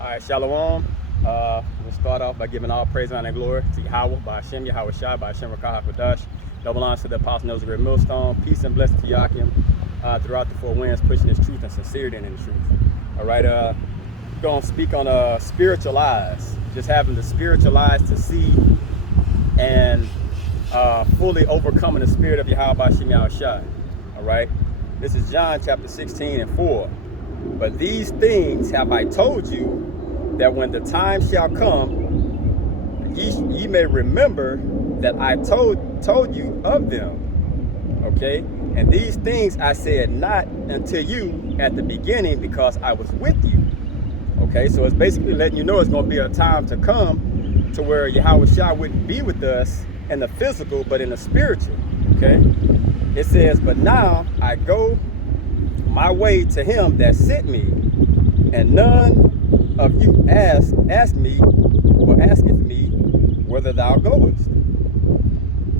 All right, Shalom. We'll start off by giving all praise, honor, and glory to Yahweh, by Hashem, Yahweh Shai, by Hashem, Rakah HaKodash. Double honors to the Apostle Nosegrid Millstone. Peace and blessings to Yakim throughout the four winds, pushing his truth and sincerity in the truth. All right, going to speak on spiritual eyes. Just having the spiritual eyes to see and fully overcoming the spirit of Yahweh, by Hashem, Yahweh Shai. All right, this is John chapter 16 and 4. But these things have I told you, that when the time shall come, ye may remember that I told you of them. Okay? And these things I said not unto you at the beginning, because I was with you. Okay? So it's basically letting you know it's going to be a time to come to where Yahweh Shai wouldn't be with us in the physical, but in the spiritual. Okay? It says, but now I go my way to him that sent me, and none of you asketh me whether thou goest.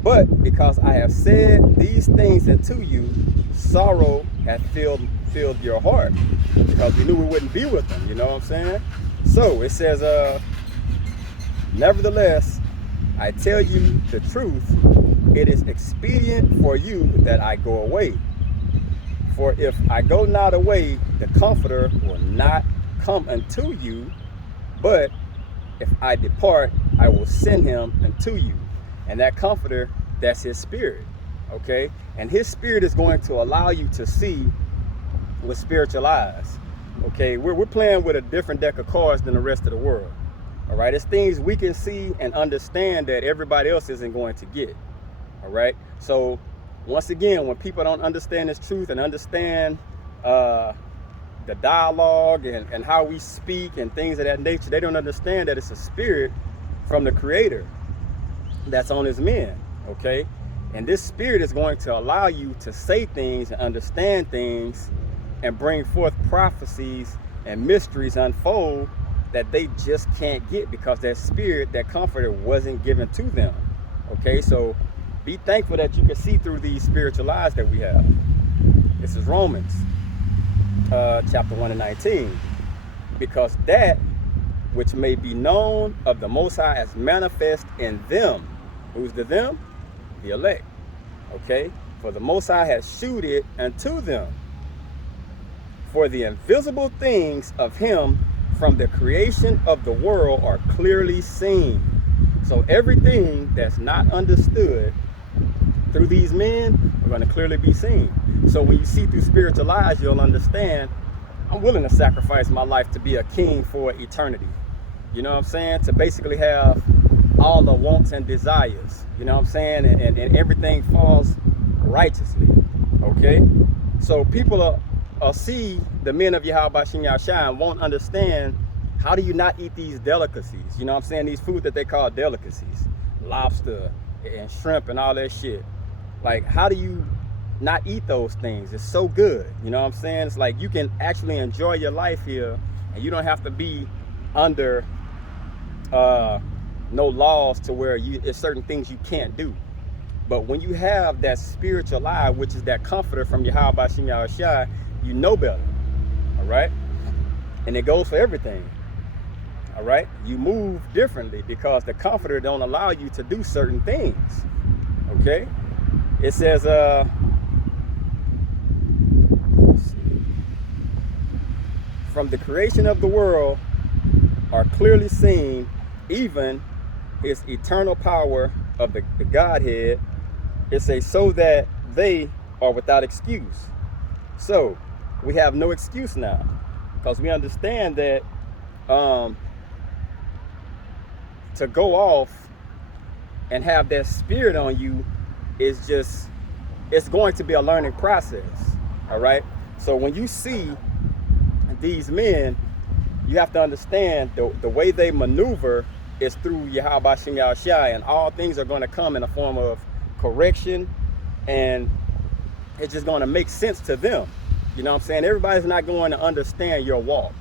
But because I have said these things unto you, sorrow hath filled your heart, because we knew we wouldn't be with them. You know what I'm saying? So it says, nevertheless, I tell you the truth, it is expedient for you that I go away. For if I go not away, the Comforter will not come unto you, but if I depart, I will send him unto you. And that Comforter, that's his spirit. Okay? And his spirit is going to allow you to see with spiritual eyes. Okay? We're playing with a different deck of cards than the rest of the world. All right? It's things we can see and understand that everybody else isn't going to get. All right? So once again, when people don't understand this truth and understand the dialogue and how we speak and things of that nature, they don't understand that it's a spirit from the Creator that's on his men. Okay? And this spirit is going to allow you to say things and understand things and bring forth prophecies and mysteries unfold that they just can't get, because that spirit, that Comforter, wasn't given to them. Okay? So be thankful that you can see through these spiritual eyes that we have. This is Romans chapter 1 and 19. Because that which may be known of the Most High is manifest in them. Who's the them? The elect. Okay? For the Most High has shewed it unto them. For the invisible things of him from the creation of the world are clearly seen. So everything that's not understood through these men are going to clearly be seen. So when you see through spiritual eyes, you'll understand, I'm willing to sacrifice my life to be a king for eternity. You know what I'm saying? To basically have all the wants and desires. You know what I'm saying? And everything falls righteously. Okay? So people will see the men of Yahweh Bashim Yahshai and won't understand, how do you not eat these delicacies? You know what I'm saying? These food that they call delicacies. Lobster and shrimp and all that shit. Like, how do you not eat those things? It's so good. You know what I'm saying? It's like you can actually enjoy your life here, and you don't have to be under no laws to where there's certain things you can't do. But when you have that spiritual eye, which is that Comforter from Yahweh Bashim Yahushai, you know better. All right? And it goes for everything. All right? You move differently because the Comforter don't allow you to do certain things. Okay? It says, from the creation of the world are clearly seen, even his eternal power of the Godhead. It says, so that they are without excuse. So we have no excuse now, because we understand that to go off and have that spirit on you is just, it's going to be a learning process. All right? So when you see these men, you have to understand the way they maneuver is through Yahweh Bashim Yahushai, and all things are going to come in a form of correction, and it's just going to make sense to them. You know what I'm saying? Everybody's not going to understand your walk.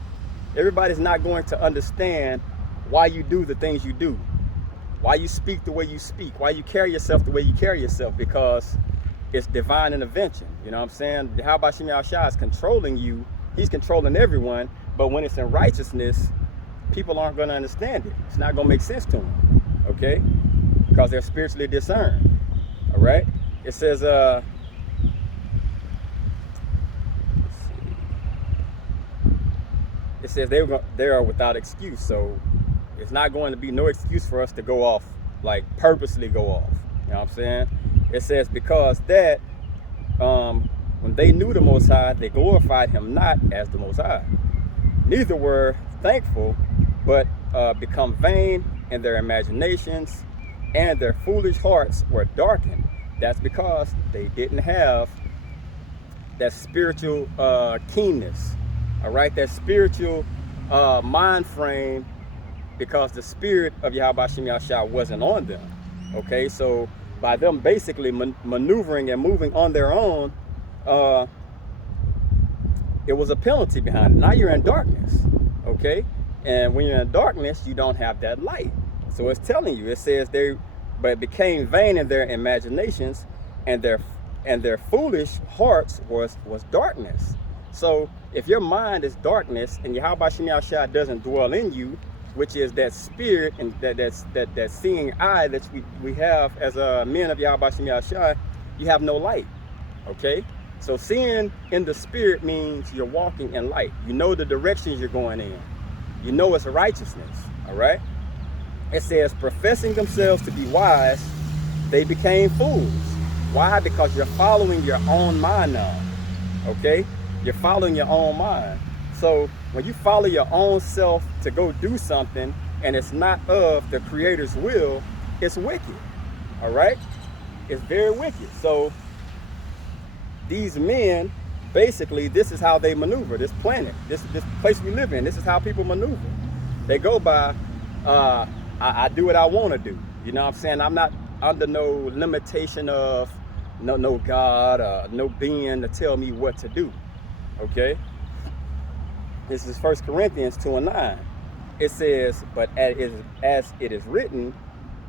Everybody's not going to understand why you do the things you do, why you speak the way you speak, why you carry yourself the way you carry yourself, because it's divine intervention. You know what I'm saying? How about Shem Yahushua is controlling you? He's controlling everyone, but when it's in righteousness, people aren't going to understand it. It's not going to make sense to them, okay? Because they're spiritually discerned, all right? It says, let's see. It says they are without excuse. So it's not going to be no excuse for us to go off, like purposely go off. You know what I'm saying? It says, because that when they knew the Most High, they glorified him not as the Most High. Neither were thankful, but become vain in their imaginations, and their foolish hearts were darkened. That's because they didn't have that spiritual keenness, all right? That spiritual mind frame, because the spirit of Yahweh Shem Yahshua wasn't on them, okay? So by them basically maneuvering and moving on their own, it was a penalty behind it. Now you're in darkness, okay? And when you're in darkness, you don't have that light. So it's telling you, it says but became vain in their imaginations, and their foolish hearts was darkness. So if your mind is darkness and Yahweh Shem Yahshua doesn't dwell in you, which is that spirit and that seeing eye that we have as men of Yahweh Shem Yahshua, you have no light, okay? So seeing in the spirit means you're walking in light. You know the directions you're going in. You know it's righteousness, all right? It says, professing themselves to be wise, they became fools. Why? Because you're following your own mind now, okay? You're following your own mind. So when you follow your own self to go do something and it's not of the Creator's will, it's wicked, all right? It's very wicked. So these men, basically, this is how they maneuver, this planet, this place we live in. This is how people maneuver. They go by, I do what I want to do. You know what I'm saying? I'm not under no limitation of no God, no being to tell me what to do, okay? This is 1 Corinthians 2:9. It says, but as it is written,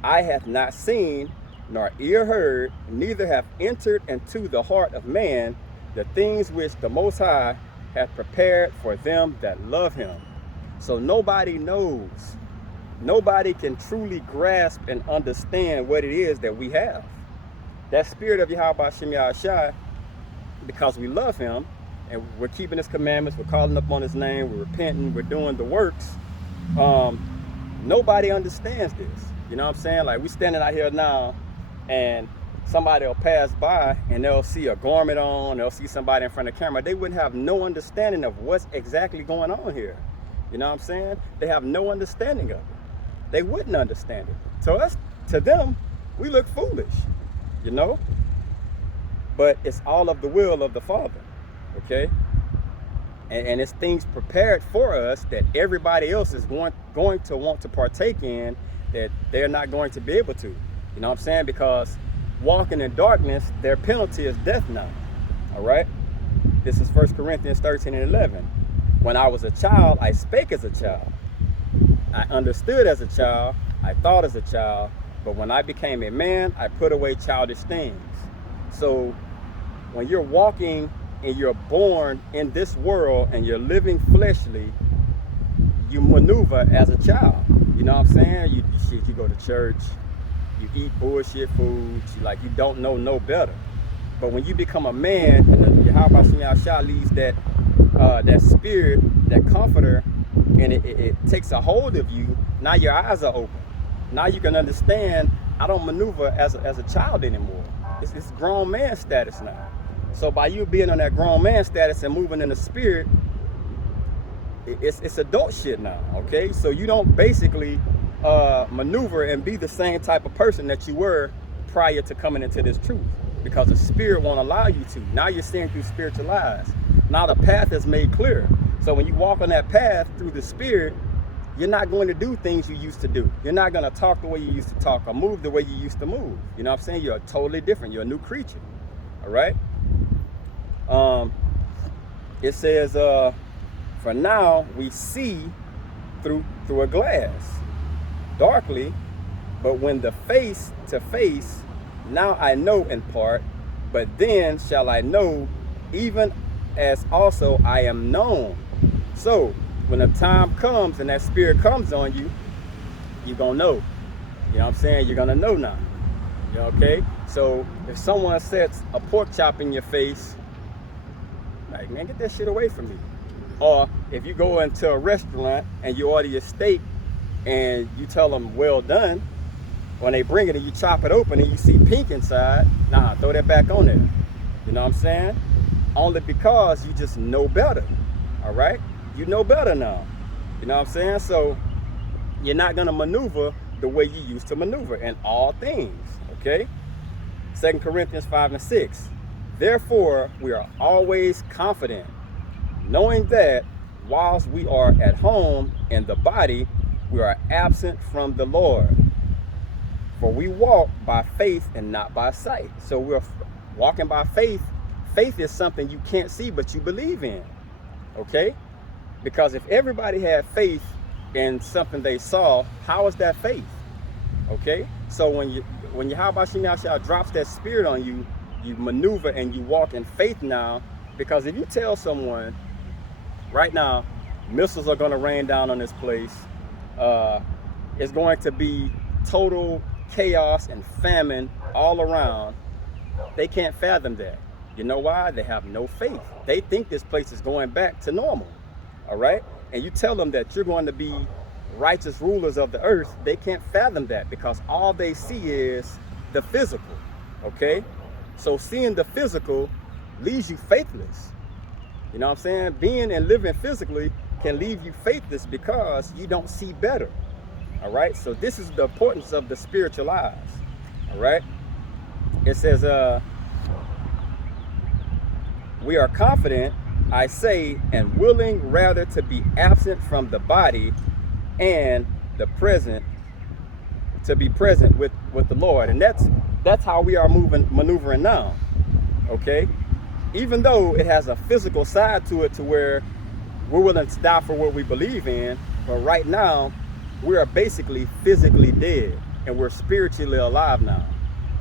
eye hath not seen, nor ear heard, neither have entered into the heart of man the things which the Most High hath prepared for them that love him. So nobody knows. Nobody can truly grasp and understand what it is that we have. That spirit of Yahweh Shem Yahshua, because we love him, and we're keeping his commandments, we're calling up on his name, we're repenting, we're doing the works. Nobody understands this. You know what I'm saying? Like, we standing out here now, and somebody will pass by and they'll see a garment on, they'll see somebody in front of the camera. They wouldn't have no understanding of what's exactly going on here. You know what I'm saying? They have no understanding of it. They wouldn't understand it. So to them, we look foolish, you know? But it's all of the will of the Father, okay? And it's things prepared for us that everybody else is going to want to partake in that they're not going to be able to. You know what I'm saying? Because walking in darkness, their penalty is death now, all right? This is 1 Corinthians 13:11. When I was a child, I spake as a child. I understood as a child, I thought as a child, but when I became a man, I put away childish things. So when you're walking and you're born in this world and you're living fleshly, you maneuver as a child. You know what I'm saying? You go to church, you eat bullshit foods, you don't know no better. But when you become a man, and Yahweh Shem Yahshua leaves that spirit, that comforter, and it takes a hold of you, now your eyes are open. Now you can understand, I don't maneuver as a child anymore. It's grown man status now. So by you being on that grown man status and moving in the spirit, it's adult shit now, okay? So you don't basically maneuver and be the same type of person that you were prior to coming into this truth, because the spirit won't allow you to. Now you're seeing through spiritual eyes. Now the path is made clear. So when you walk on that path through the spirit, you're not going to do things you used to do. You're not going to talk the way you used to talk or move the way you used to move. You know what I'm saying? You're totally different. You're a new creature. All right? It says, for now we see through a glass, darkly, but when the face to face, now I know in part, but then shall I know, even as also I am known. So when the time comes and that spirit comes on you, you're going to know. You know what I'm saying? You're going to know now. You know, okay? So if someone sets a pork chop in your face, like, man, get that shit away from me. Or if you go into a restaurant and you order your steak and you tell them, well done, when they bring it and you chop it open and you see pink inside, nah, throw that back on there. You know what I'm saying? Only because you just know better. All right? You know better now. You know what I'm saying? So you're not going to maneuver the way you used to maneuver in all things. Okay? 2 Corinthians 5 and 6. Therefore, we are always confident, knowing that whilst we are at home in the body, we are absent from the Lord. For we walk by faith and not by sight. So we're walking by faith. Faith is something you can't see, but you believe in. Okay? Because if everybody had faith in something they saw, how is that faith? Okay? So when Yahweh Shem Yahshua drops that spirit on you, you maneuver and you walk in faith now. Because if you tell someone, right now, missiles are going to rain down on this place, it's going to be total chaos and famine all around, they can't fathom that. You know why? They have no faith. They think this place is going back to normal. All right? And you tell them that you're going to be righteous rulers of the earth, they can't fathom that because all they see is the physical. Okay? So seeing the physical leaves you faithless. You know what I'm saying? Being and living physically can leave you faithless because you don't see better. All right? So this is the importance of the spiritual eyes. All right? It says, we are confident, I say, and willing rather to be absent from the body and the present, to be present with the Lord. And that's how we are maneuvering now. Okay? Even though it has a physical side to it to where we're willing to die for what we believe in, but right now we are basically physically dead and we're spiritually alive now.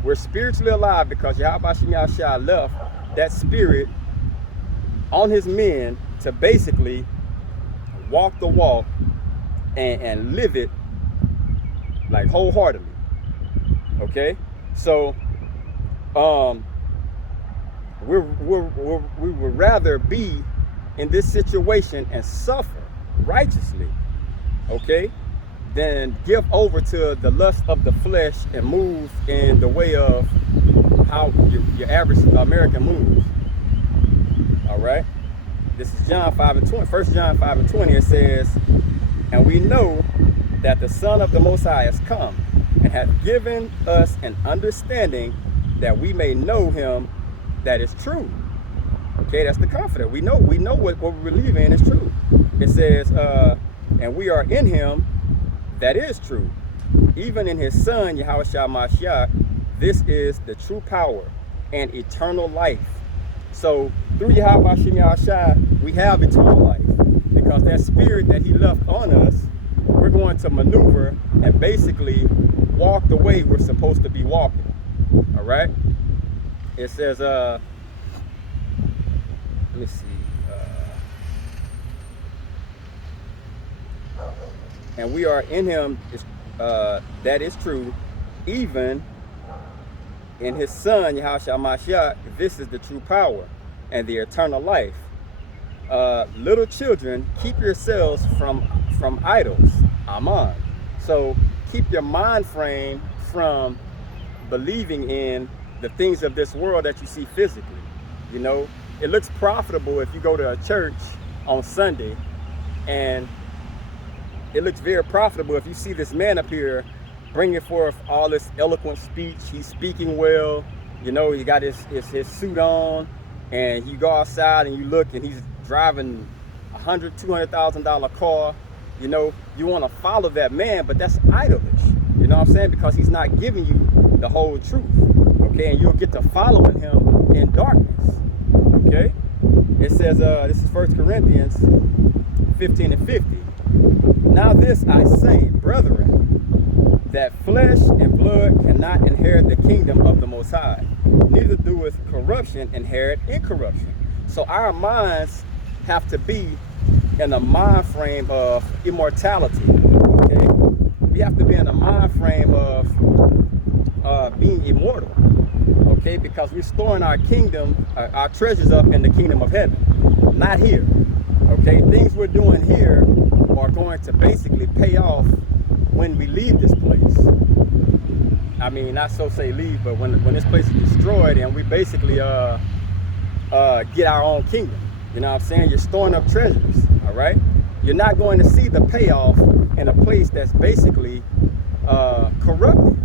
We're spiritually alive because Yahweh Shem Yahshua left that spirit on his men to basically walk the walk and live it like wholeheartedly. Okay? So we would rather be in this situation and suffer righteously, okay, than give over to the lust of the flesh and move in the way of how your average American moves. All right? This is John 5 and 20. 1 John 5 and 20, it says, and we know that the Son of the Most High has come and hath given us an understanding that we may know him that is true. Okay, that's the confidence. We know what we believe in is true. It says, and we are in him that is true. Even in his Son, Yahweh Shah Mashiach, this is the true power and eternal life. So through Yahweh Shem Yahshua, we have eternal life. Because that spirit that he left on us, we're going to maneuver and basically walk the way we're supposed to be walking. All right? It says, let me see. And we are in him, that is true, even in his Son, Yahushua Mashiach, this is the true power and the eternal life. Little children, keep yourselves from idols. Amen. So keep your mind frame from believing in the things of this world that you see physically. You know, it looks profitable if you go to a church on Sunday, and it looks very profitable if you see this man up here bringing forth all this eloquent speech. He's speaking well, you know, he got his suit on, and you go outside and you look and he's driving $100,000, $200,000 car. You know, you want to follow that man, but that's idolish. You know what I'm saying? Because he's not giving you the whole truth. Okay, and you'll get to following him in darkness. Okay, it says, this is 1 Corinthians 15 and 50. Now this I say, brethren, that flesh and blood cannot inherit the kingdom of the Most High, neither doeth corruption inherit incorruption. So our minds have to be in a mind frame of immortality. Okay, we have to be in a mind frame of being immortal. Okay, because we're storing our kingdom, our treasures up in the kingdom of heaven, not here. Okay, things we're doing here are going to basically pay off when we leave this place. I mean, not so say leave, but when this place is destroyed and we basically get our own kingdom. You know what I'm saying? You're storing up treasures, all right? You're not going to see the payoff in a place that's basically corrupted.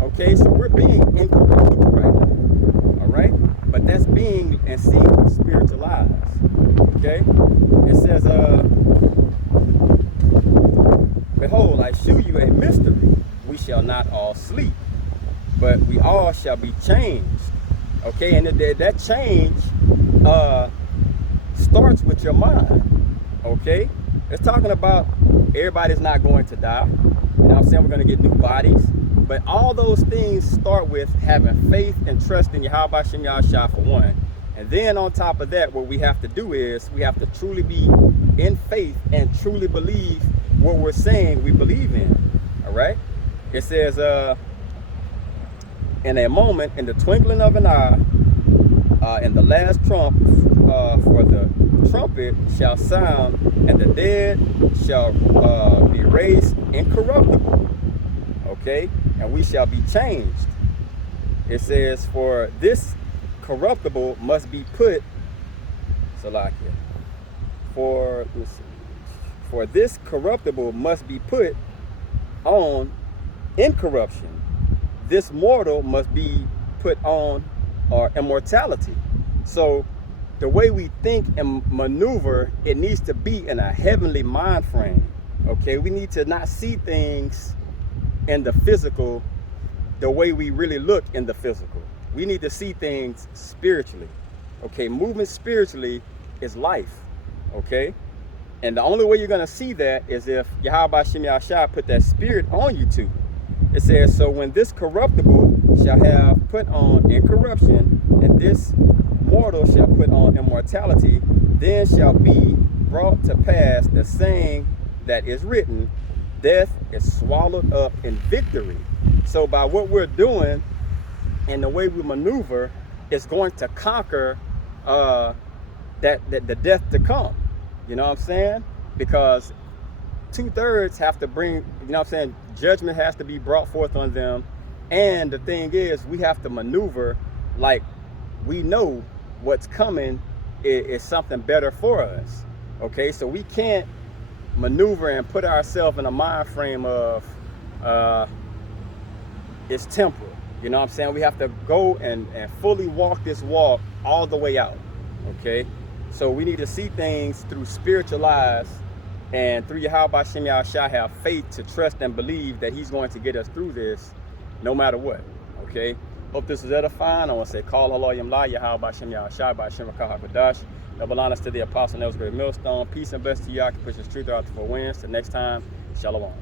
Okay, so we're being incorruptible right now, all right? But that's being and seeing through spiritual eyes, okay? It says, behold, I shew you a mystery. We shall not all sleep, but we all shall be changed. Okay, and that change starts with your mind. Okay, it's talking about everybody's not going to die. You know what I'm saying? We're going to get new bodies. But all those things start with having faith and trust in Yahweh Shem Yahshua for one. And then on top of that, what we have to do is we have to truly be in faith and truly believe what we're saying we believe in. All right? It says, in a moment, in the twinkling of an eye, in the last trump, for the trumpet shall sound, and the dead shall be raised incorruptible. Okay? And we shall be changed. It says, for this corruptible must be put, Salakia, for this corruptible must be put on incorruption. This mortal must be put on immortality. So the way we think and maneuver, it needs to be in a heavenly mind frame. Okay, we need to not see things in the physical the way we really look in the physical. We need to see things spiritually. Okay, moving spiritually is life. Okay, and the only way you're going to see that is if Yahweh Shem Yahshua put that spirit on you too. It says, so when this corruptible shall have put on incorruption, and this mortal shall put on immortality, then shall be brought to pass the saying that is written, death is swallowed up in victory. So by what we're doing and the way we maneuver, it's going to conquer the death to come. You know what I'm saying? Because 2/3 have to bring, you know what I'm saying, judgment has to be brought forth on them. And the thing is, we have to maneuver like we know what's coming is something better for us. Okay, so we can't maneuver and put ourselves in a mind frame of it's temporal. You know what I'm saying? We have to go and fully walk this walk all the way out. Okay, so we need to see things through spiritual eyes, and through Yahweh Shem Yahshua have faith to trust and believe that he's going to get us through this no matter what. Okay, hope this was edifying. I want to say, call Allah Yamla, Yahweh Shem Yahshua, by Shem Rakah HaKadosh. Double honors to the apostle, Nel's great millstone. Peace and blessings to you. I can push this truth out the 4 winds. Till next time, Shalom.